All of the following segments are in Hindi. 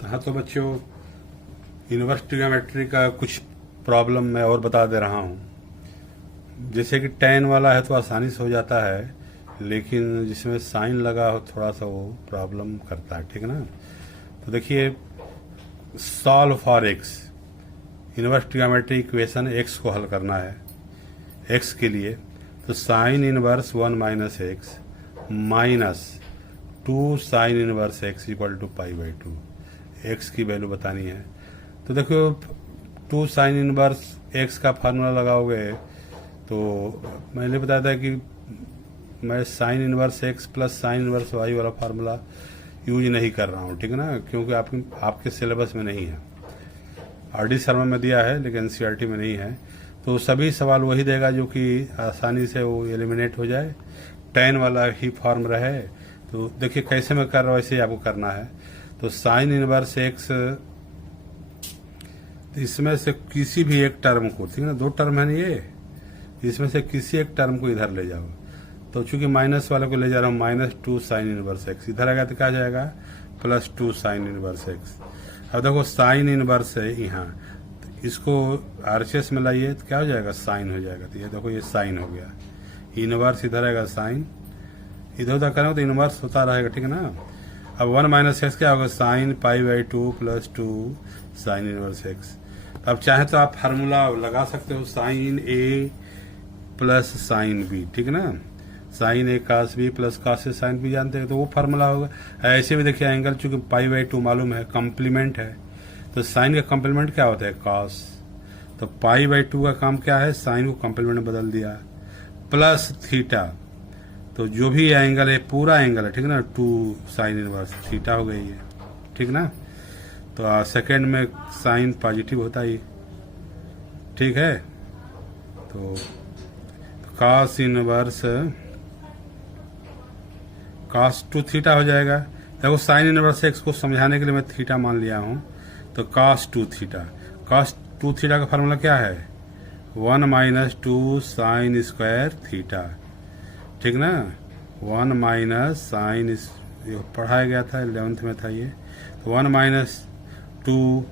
हाँ तो बच्चों, इनवर्स ट्रिग्नोमेट्री का कुछ प्रॉब्लम मैं और बता दे रहा हूँ। जैसे कि tan वाला है तो आसानी से हो जाता है, लेकिन जिसमें साइन लगा हो थोड़ा सा वो प्रॉब्लम करता है, ठीक है ना। तो देखिए, solve for x, inverse trigonometry equation x को हल करना है। एक्स के लिए तो sine inverse 1 minus x minus 2 sine inverse x equal to π/2 x की वैल्यू बतानी है। तो देखो, 2 साइन इनवर्स एक्स का फार्मूला लगाओगे तो मैंने बताया था कि मैं sine inverse x plus sine inverse y वाला फार्मूला यूज नहीं कर रहा हूँ, ठीक है ना, क्योंकि आपके सिलेबस में नहीं है। RD शर्मा में दिया है लेकिन NCERT में नहीं है। तो सभी सवाल वही देगा जो कि आसानी से वो एलिमिनेट हो जाए, tan वाला ही फॉर्म रहे। तो देखिए कैसे मैं कर रहा हूँ, ऐसे ही आपको करना है। तो साइन इनवर्स एक्स, इसमें से किसी भी एक टर्म को, ठीक है ना, 2 टर्म है ना ये, इसमें से किसी एक टर्म को इधर ले जाओ। तो चूंकि माइनस वाले को ले जा रहा हूँ, -2 साइन इनवर्स एक्स, इधर आएगा तो क्या आ जाएगा, +2 साइन इनवर्स एक्स। अब देखो साइन इनवर्स है यहाँ, तो इसको RHS में लाइए तो क्या हो जाएगा, साइन हो जाएगा। तो ये देखो, ये साइन हो गया, इनवर्स इधर आएगा साइन, इधर उधर करेंगे तो इनवर्स होता रहेगा, ठीक है ना। अब 1 माइनस एक्स क्या होगा, साइन π/2 +2 साइन इनवर्स एक्स। अब चाहे तो आप फार्मूला लगा सकते हो, साइन ए प्लस साइन बी, ठीक है ना, sign A cos B plus cos A sine B जानते हैं, तो वो फार्मूला होगा। ऐसे भी देखिए एंगल, चूंकि π/2 मालूम है, कॉम्प्लीमेंट है, तो साइन का कॉम्प्लीमेंट क्या होता है, कॉस। तो π/2 का काम क्या है, साइन को कॉम्प्लीमेंट में बदल दिया, प्लस थीटा। तो जो भी एंगल है, पूरा एंगल है, ठीक है ना, 2 साइन इनवर्स थीटा हो गई है, ठीक ना। तो सेकेंड में साइन पॉजिटिव होता ही, ठीक है। तो cos इनवर्स cos 2 थीटा हो जाएगा। देखो साइन इनवर्स एक्स को समझाने के लिए मैं थीटा मान लिया हूँ, तो cos 2 थीटा, cos 2 थीटा का फार्मूला क्या है, 1 माइनस 2 साइन स्क्वायर थीटा, ठीक ना। 1 माइनस साइन, पढ़ाया गया था 11th में था ये। तो 1 माइनस 2,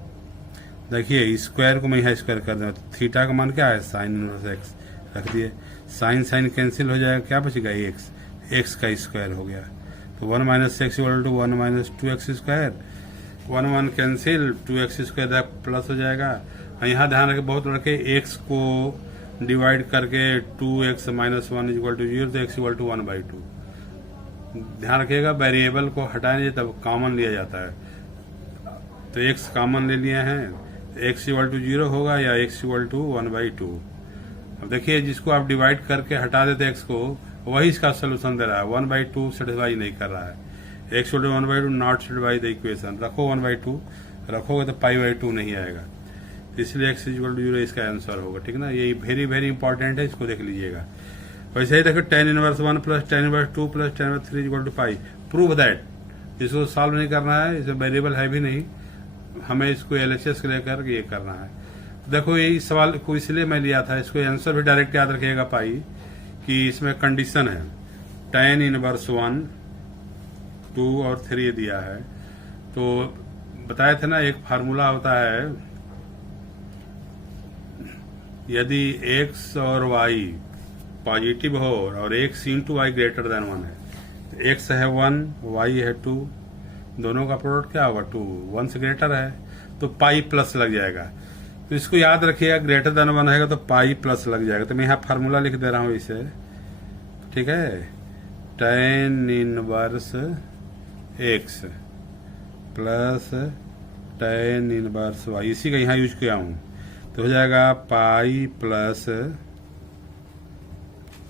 देखिए स्क्वायर को मैं यहाँ स्क्वायर कर दूँ, तो थीटा का मान क्या है, साइन इनवर्स एक्स रख दिए, साइन साइन कैंसिल हो जाएगा, क्या बचेगा, एक्स, एक्स का स्क्वायर हो गया। तो 1 minus x equal to 1 minus 2x square, 1 1 cancel, 2x square plus हो जाएगा। यहाँ ध्यान रखें, बहुत लड़के एक्स को डिवाइड करके 2x माइनस 1 इक्वल टू 0, तो x इक्वल टू 1/2। ध्यान रखिएगा, वेरिएबल को हटाने तब कॉमन लिया जाता है, तो x कॉमन ले लिए हैं, x इक्वल टू 0 होगा या x इक्वल टू 1/2। अब देखिए, जिसको आप डिवाइड करके हटा देते x को, वही इसका सोल्यूशन दे रहा है, 1/2 सेटिस्फाई नहीं कर रहा है, x equal to 1/2 not satisfy the equation. रखो 1/2, रखोगे तो π/2 नहीं आएगा, इसलिए x इक्वल टू 0 इसका आंसर होगा, ठीक ना। ये वेरी वेरी इंपॉर्टेंट है, इसको देख लीजिएगा। वैसे ही देखो, tan inverse 1 plus tan inverse 2 plus tan inverse 3 equal to pi, prove that. इसको सॉल्व नहीं करना है, इसमें वेरिएबल है भी नहीं, हमें इसको LHS के लेकर ये करना है। देखो, यही सवाल को इसलिए मैं लिया था, इसको आंसर भी डायरेक्ट याद रखिएगा पाई, कि इसमें कंडीशन है tan इनवर्स 1, 2 और 3 दिया है। तो बताया था ना, एक फार्मूला होता है, यदि x और y पॉजिटिव हो और x into y greater than 1 है, तो x है 1, y है 2, दोनों का प्रोडक्ट क्या होगा, 2, 1 से ग्रेटर है, तो पाई प्लस लग जाएगा। तो इसको याद रखिएगा, ग्रेटर देन 1 है तो पाई प्लस लग जाएगा। तो मैं यहाँ फार्मूला लिख दे रहा हूँ इसे, ठीक है, tan inverse x plus tan inverse y, इसी का यहाँ यूज किया हूँ, तो हो जाएगा pi plus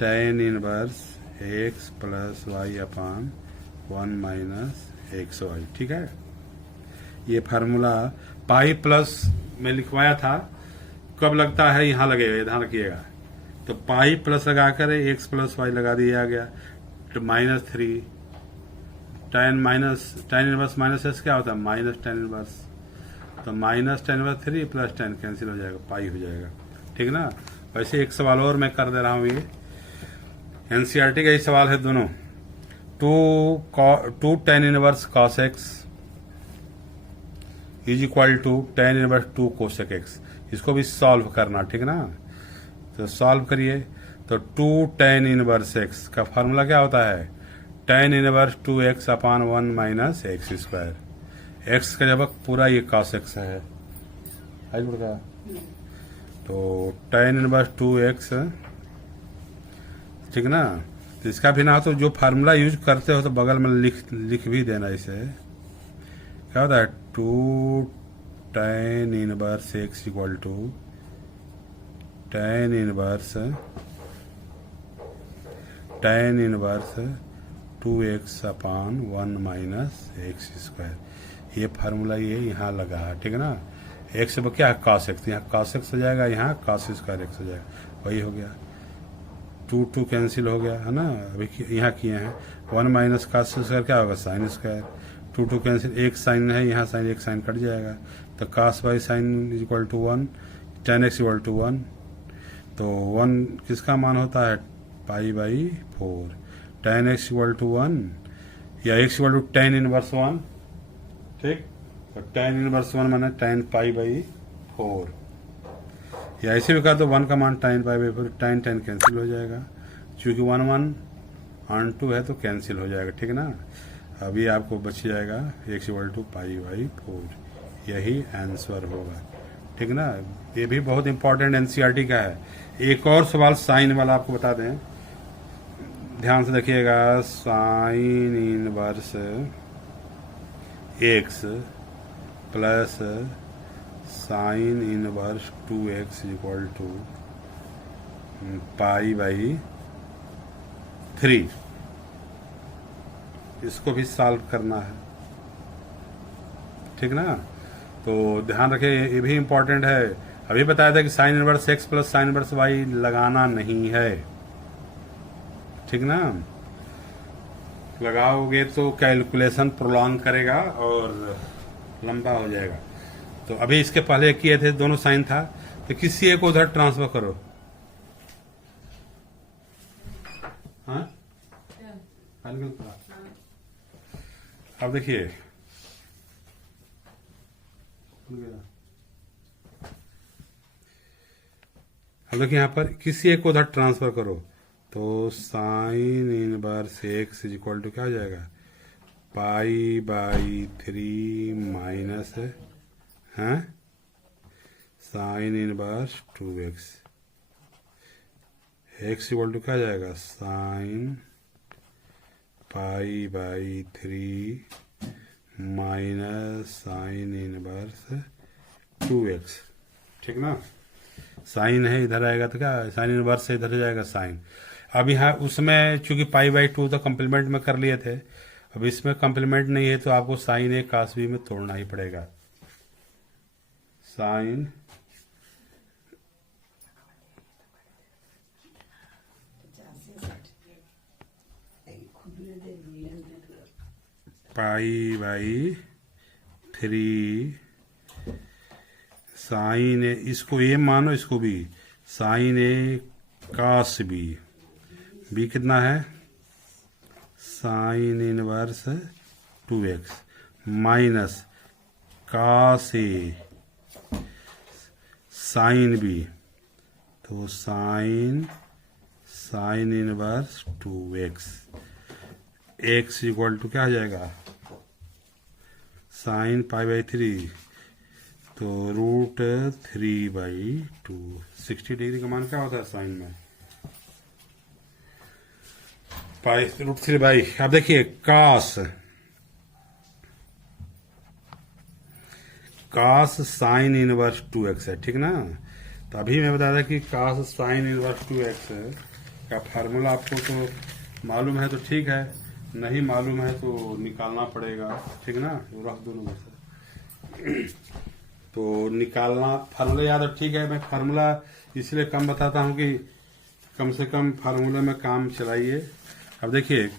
tan inverse x plus y अपान 1 माइनस xy, ठीक है। ये फार्मूला पाई प्लस में लिखवाया था, कब लगता है, यहाँ लगेगा, ध्यान रखिएगा। तो पाई प्लस लगाकर x प्लस वाई लगा दिया गया, तो -3 tan इनवर्स माइनस s क्या होता है, माइनस tan इनवर्स, तो minus tan inverse 3 plus tan cancel हो जाएगा, पाई हो जाएगा, ठीक ना। वैसे एक सवाल और मैं कर दे रहा हूँ, ये NCERT का ही सवाल है दोनों। 2 tan inverse cos x is equal to tan inverse 2 cosec x. इसको भी सॉल्व करना, ठीक ना। तो सॉल्व करिए तो 2 tan इनवर्स एक्स का फार्मूला क्या होता है, tan inverse 2x upon 1 minus x square. X का जब पूरा ये cos x है, आज बढ़ गया। तो tan इनवर्स 2x, ठीक ना। तो इसका भी ना तो जो फार्मूला यूज करते हो तो बगल में लिख भी देना। इसे क्या होता है, 2 tan inverse x equal to tan inverse 2x upon 1 minus x square. ये फार्मूला ये यहाँ लगा है, ठीक है ना। एक्स क्या है, cos x, यहाँ cos x हो जाएगा, यहाँ cos स्क्वायर x हो जाएगा, वही हो गया। 2 कैंसिल हो गया है ना, अभी यहाँ किए हैं। 1 माइनस cos स्क्वायर क्या होगा, साइन स्क्वायर। 2 कैंसिल, एक साइन है यहाँ, साइन एक साइन कट जाएगा। तो cos by sine is equal to 1, tan x equal to 1। तो 1 किसका मान होता है, pi by 4। tan x equal to 1 या x equal to tan inverse 1, ठीक। तो tan इनवर्स 1 माना tan पाई बाई 4, या ऐसे भी कर दो 1 का मान tan pi by 4, tan cancel हो जाएगा, चूंकि 1 ऑन 2 है तो कैंसिल हो जाएगा, ठीक है ना। अभी आपको बच जाएगा x equal to pi by 4, यही आंसर होगा, ठीक ना। ये भी बहुत इंपॉर्टेंट एनसीईआरटी का है। एक और सवाल साइन वाला आपको बता दें, ध्यान से देखिएगा। Sine inverse x plus sine inverse 2x equal to pi by 3, इसको भी सॉल्व करना है, ठीक ना। तो ध्यान रखें, ये भी इंपॉर्टेंट है। अभी बताया था कि sign inverse x plus sine inverse y लगाना नहीं है, ठीक ना। लगाओगे तो कैलकुलेशन प्रोलॉन्ग करेगा और लंबा हो जाएगा। तो अभी इसके पहले किए थे, दोनों साइन था, तो किसी एक को उधर ट्रांसफर करो। हाँ, अब देखिए, यहाँ पर किसी एक को उधर ट्रांसफर करो तो sine inverse x is equal to क्या हो जाएगा, पाई बाई 3 माइनस है sine inverse 2x। X equal to क्या हो जाएगा, sine pi by 3 minus sine inverse 2x, ठीक ना। साइन है, इधर आएगा तो क्या, साइन इनवर्स से इधर जाएगा साइन। अब यहाँ उसमें चूंकि पाई बाई 2 तो कंप्लीमेंट में कर लिए थे, अब इसमें कंप्लीमेंट नहीं है तो आपको साइन ए कास बी में तोड़ना ही पड़ेगा। Sine pi by 3 sine A, इसको ए मानो, इसको भी sine A cos B. B कितना है, sine inverse 2x minus cos A sine B. तो sine inverse 2x, x equal to क्या हो जाएगा, साइन पाई बाई 3 तो √3/2। 60 डिग्री का मान क्या होता है साइन में, पाई √3/। अब देखिए कास साइन इनवर्स 2x है, ठीक ना। तो अभी मैं बताया था कि कास साइन इनवर्स 2x का फार्मूला आपको तो मालूम है तो ठीक है, नहीं मालूम है तो निकालना पड़ेगा, ठीक ना। रख दो नंबर से तो निकालना, फार्मूला याद है, ठीक है। मैं फार्मूला इसलिए कम बताता हूँ कि कम से कम फार्मूला में काम चलाइए। अब देखिए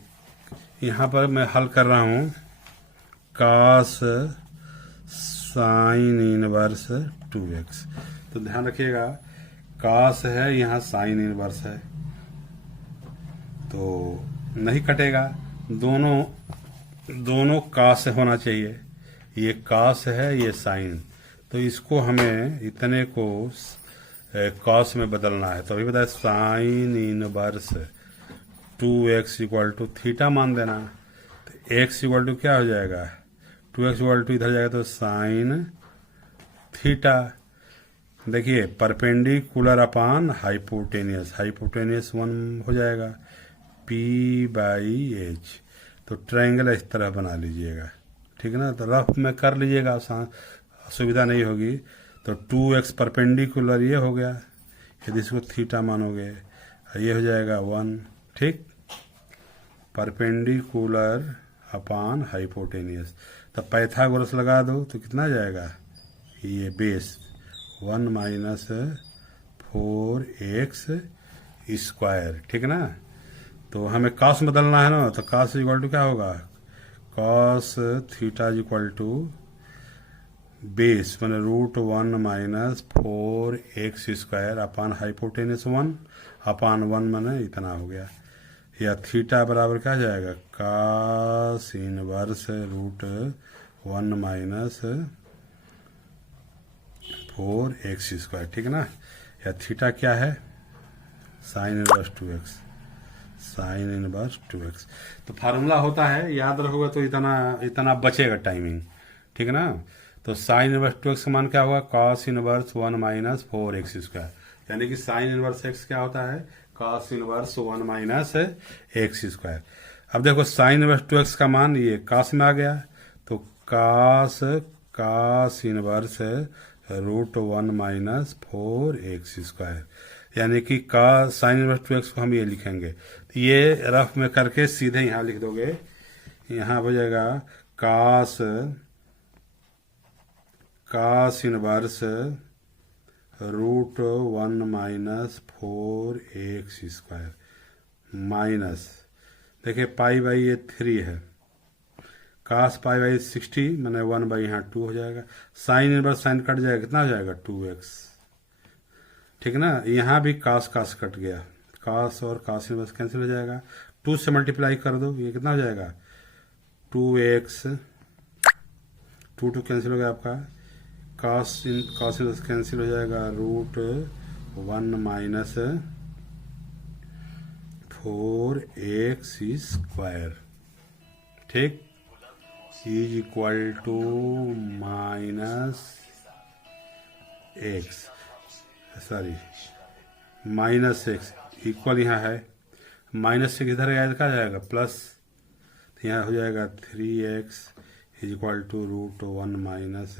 यहाँ पर मैं हल कर रहा हूँ कास साइन इनवर्स 2x। तो ध्यान रखिएगा, कास है, यहाँ साइन इनवर्स है, तो नहीं कटेगा, दोनों कास होना चाहिए। ये कॉस है, ये साइन, तो इसको हमें इतने को कॉस में बदलना है। तो अभी बताए sine inverse 2x equal to theta मान देना। तो x इक्वल टू क्या हो जाएगा, 2x इक्वल टू इधर जाएगा तो साइन थीटा। देखिए परपेंडिकुलर अपान हाइपोटेनियस, हाइपोटेनियस 1 हो जाएगा, p/h। तो ट्रायंगल इस तरह बना लीजिएगा, ठीक है ना। तो रफ में कर लीजिएगा, आसान, असुविधा नहीं होगी। तो 2x परपेंडिकुलर ये हो गया, यदि इसको थीटा मानोगे, ये हो जाएगा 1, ठीक। परपेंडिकुलर अपान हाइपोटेनियस, तो पाइथागोरस लगा दो तो कितना जाएगा, ये बेस 1 माइनस 4x स्क्वायर, ठीक है ना। तो हमें कॉस बदलना है ना, तो कॉस इक्वल टू क्या होगा, cos theta equal to base मैंने √1 minus 4x square upon hypotenuse 1 upon 1 मैंने इतना हो गया, या थीटा बराबर क्या जाएगा, cos inverse √1 minus 4x square, ठीक है ना। या थीटा क्या है, sine inverse 2x, sign inverse 2x। तो फार्मूला होता है, याद रखोगे तो इतना इतना बचेगा टाइमिंग, ठीक है ना। तो साइन इनवर्स 2x का मान क्या होगा, cos inverse 1 minus 4x square, यानी कि साइन इनवर्स x क्या होता है, cos inverse 1 minus x square. अब देखो साइन इनवर्स 2x का मान ये कॉस में आ गया, तो cos inverse √1 minus 4x square, यानी कि का साइन इनवर्स 2x को हम ये लिखेंगे। तो ये रफ में करके सीधे यहाँ लिख दोगे, यहाँ हो जाएगा cos inverse √1 minus 4x square minus, देखिए पाई बाई ये 3 है, कास पाई बाई 60 मैंने 1 बाई यहाँ 2 हो जाएगा, साइन इनवर्स साइन कट जाएगा, कितना हो जाएगा 2x, ठीक है ना। यहाँ भी कास कट गया, कास और कास इनवर्स कैंसिल हो जाएगा, 2 से मल्टीप्लाई कर दो, ये कितना हो जाएगा 2x, 2 कैंसिल हो गया आपका, कास इनवर्स कैंसिल हो जाएगा, √1 माइनस 4x स्क्वायर, ठीक, is equal to minus x, sorry minus x, equal यहाँ है, माइनस से किधर गया, क्या जाएगा प्लस, तो यहाँ हो जाएगा 3x is equal to √1 minus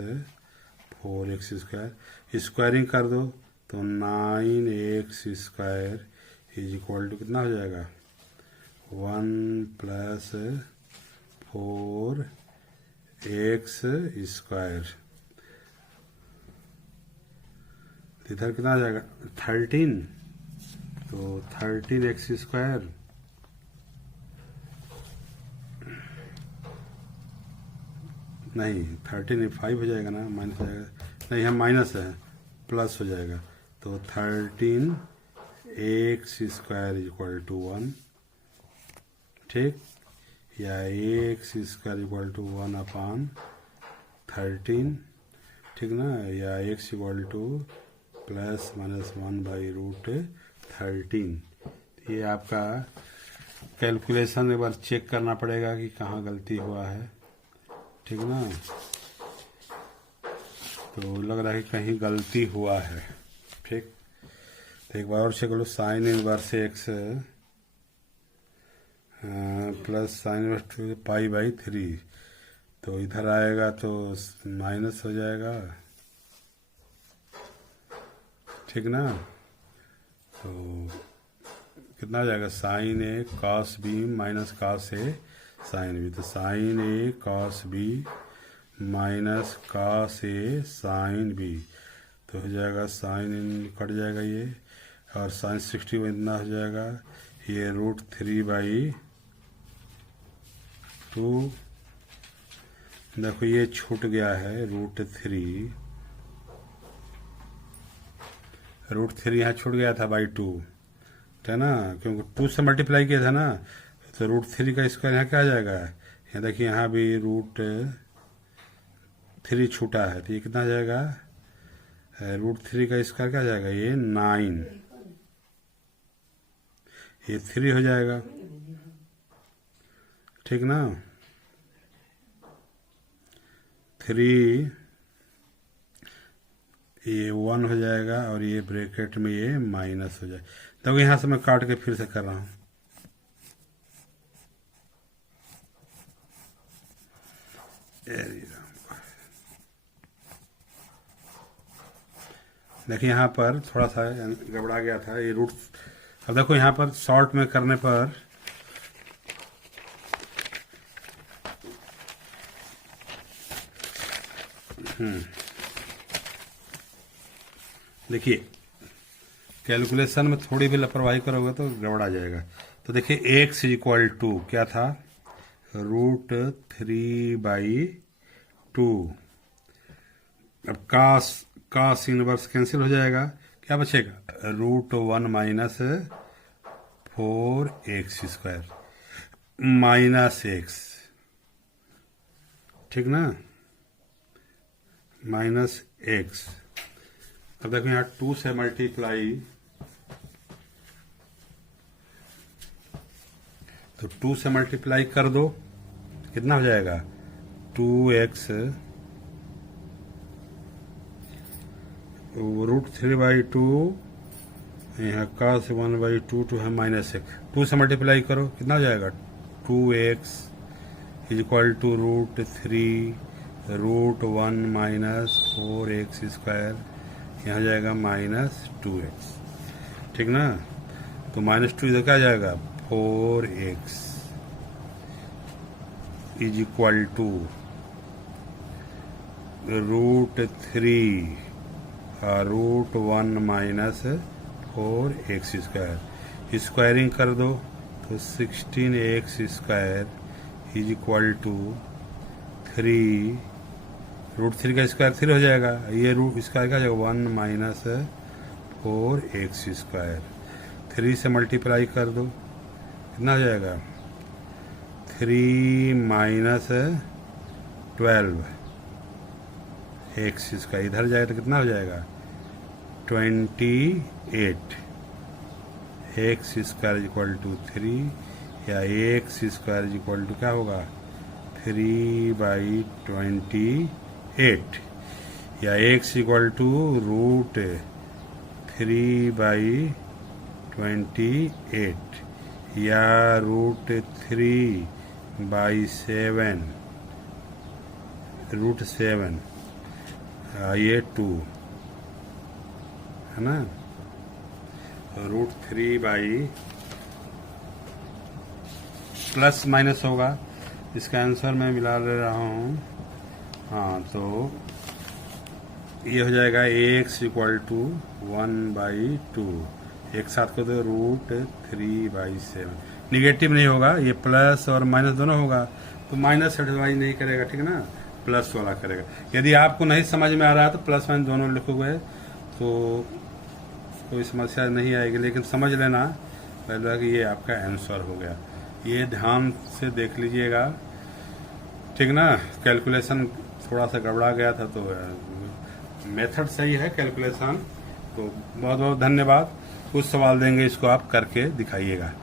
4x square, squaring कर दो तो 9x square is equal to कितना हो जाएगा 1 प्लस 4x स्क्वायर, इधर कितना आ जाएगा 13, तो 13x स्क्वायर नहीं 13 5 हो जाएगा ना, माइनस हो जाएगा, नहीं यहाँ माइनस है, प्लस हो जाएगा, तो 13x square is equal to 1, ठीक, या x स्क्वायर इक्वल टू 1 अपान 13, ठीक ना, या x equal two plus minus 1 by √13। ये आपका कैलकुलेशन एक बार चेक करना पड़ेगा कि कहाँ गलती हुआ है, ठीक ना। तो लग रहा है कि कहीं गलती हुआ है, ठीक। तो एक बार और चेक लो, sine inverse x plus sine inverse pi by 3, तो इधर आएगा तो माइनस हो जाएगा, ठीक ना। तो कितना हो जाएगा sign A cos B minus cos A sine B, तो sign A cos B minus cos A sine B, तो हो जाएगा साइन इन कट जाएगा ये, और साइन 60 में इतना हो जाएगा, ये √3 बाई 2, देखो ये छूट गया है √3 यहाँ छूट गया था बाई 2, है ना, क्योंकि 2 से मल्टीप्लाई किया था ना, तो √3 का स्क्वायर यहाँ क्या आ जाएगा, यहाँ देखिए यहाँ भी 3 छूटा है तो ये कितना आ जाएगा, √3 का स्क्वायर क्या आ जाएगा, ये 9, ये 3 हो जाएगा, ठीक ना। 3 ये 1 हो जाएगा और ये ब्रैकेट में ये माइनस हो जाएगा। तब यहाँ से मैं काट के फिर से कर रहा हूँ। देखिए यहाँ पर थोड़ा सा गड़बड़ा गया था ये रूट। अब देखो यहाँ पर शॉर्ट में करने पर देखिए कैलकुलेशन में थोड़ी भी लापरवाही करोगे तो गड़बड़ा जाएगा। तो देखिए x इक्वल टू क्या था, √3/2। अब कास इनवर्स कैंसिल हो जाएगा, क्या बचेगा, √1 माइनस 4x² माइनस x, ठीक ना, माइनस x। अब देखो यहाँ 2 से मल्टीप्लाई, तो 2 से मल्टीप्लाई कर दो कितना हो जाएगा, 2x √3/2, यहाँ का से 1/2 टू है माइनस 1, 2 से मल्टीप्लाई करो कितना हो जाएगा, 2x equal to √3 √1 minus 4x², यहाँ जाएगा -2x, ठीक ना। तो -2 इधर क्या जाएगा, 4x equal to √3 √1 minus 4x², squaring कर दो तो 16x² इक्वल टू 3, √3 का स्क्वायर 3 हो जाएगा, ये रूट स्क्वायर क्या जाएगा, 1 माइनस 4x², 3 से मल्टीप्लाई कर दो कितना हो जाएगा, 3 माइनस 12x², इधर जाए तो कितना हो जाएगा, 28, x² इक्वल टू 3, या x² इक्वल टू क्या होगा, 3/28, या x इक्वल टू √3/28, या √3/7, √7, ये 2 है ना, √3 प्लस माइनस होगा, इसका आंसर मैं मिला ले रहा हूँ। हाँ तो ये हो जाएगा x इक्वल टू 1/2, एक साथ को तो √3/7, निगेटिव नहीं होगा, ये प्लस और माइनस दोनों होगा, तो माइनस एडवाइज नहीं करेगा, ठीक है ना, प्लस वाला करेगा। यदि आपको नहीं समझ में आ रहा है तो प्लस माइनस दोनों लिखोगे तो कोई समस्या नहीं आएगी, लेकिन समझ लेना पहले कि ये आपका आंसर हो गया। ये ध्यान से देख लीजिएगा, ठीक ना। कैलकुलेशन थोड़ा सा गड़बड़ा गया था तो मेथड सही है कैलकुलेशन। तो बहुत बहुत धन्यवाद। कुछ सवाल देंगे, इसको आप करके दिखाइएगा।